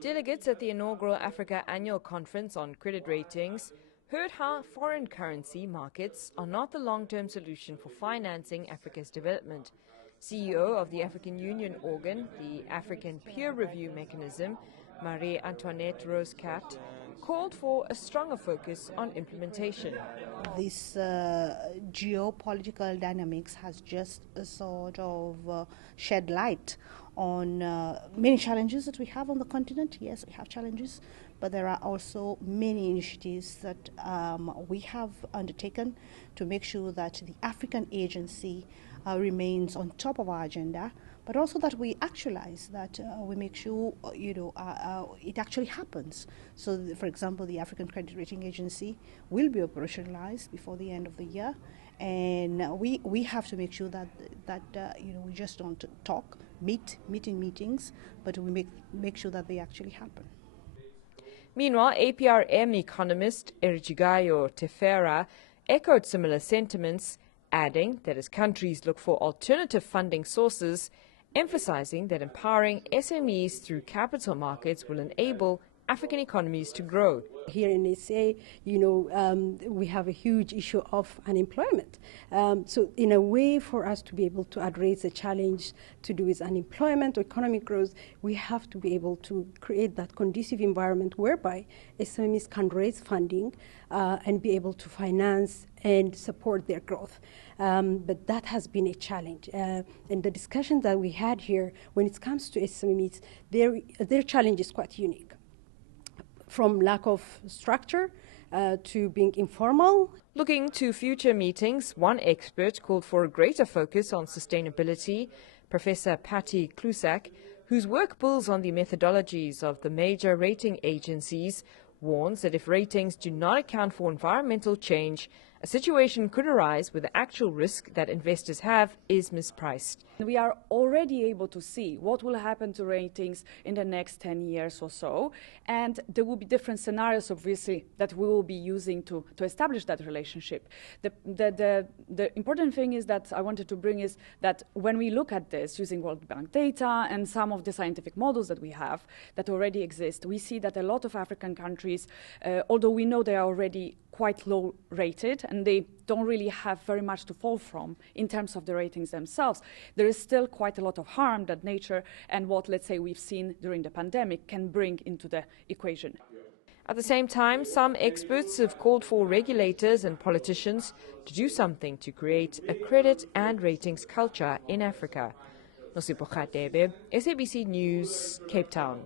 Delegates at the inaugural Africa Annual Conference on Credit Ratings heard how foreign currency markets are not the long-term solution for financing Africa's development. CEO of the African Union organ, the African Peer Review Mechanism, Marie-Antoinette Roscat, called for a stronger focus on implementation. This geopolitical dynamics has just sort of shed light on many challenges that we have on the continent. Yes, we have challenges, but there are also many initiatives that we have undertaken to make sure that the African agency remains on top of our agenda, but also that we actualize, that we make sure it actually happens. So, for example, the African Credit Rating Agency will be operationalized before the end of the year, and we have to make sure that we just don't talk, meet in meetings, but we make sure that they actually happen. Meanwhile, APRM economist Erijigayo Tefera echoed similar sentiments, adding that as countries look for alternative funding sources, emphasizing that empowering SMEs through capital markets will enable African economies to grow. Here in SA, we have a huge issue of unemployment. So in a way for us to be able to address the challenge to do with unemployment or economic growth, we have to be able to create that conducive environment whereby SMEs can raise funding and be able to finance and support their growth. But that has been a challenge. And the discussion that we had here, when it comes to SMEs, their challenge is quite unique. From lack of structure to being informal. Looking to future meetings, one expert called for a greater focus on sustainability, Professor Pati Klusak, whose work builds on the methodologies of the major rating agencies, warns that if ratings do not account for environmental change, a situation could arise where the actual risk that investors have is mispriced. We are already able to see what will happen to ratings in the next 10 years or so, and there will be different scenarios, obviously, that we will be using to establish that relationship. The important thing is that I wanted to bring is that when we look at this using World Bank data and some of the scientific models that we have that already exist, we see that a lot of African countries, although we know they are already quite low rated and they don't really have very much to fall from in terms of the ratings themselves, there is still quite a lot of harm that nature and what, let's say, we've seen during the pandemic can bring into the equation. At the same time, some experts have called for regulators and politicians to do something to create a credit and ratings culture in Africa. Nosipho Khatebe, SABC News, Cape Town.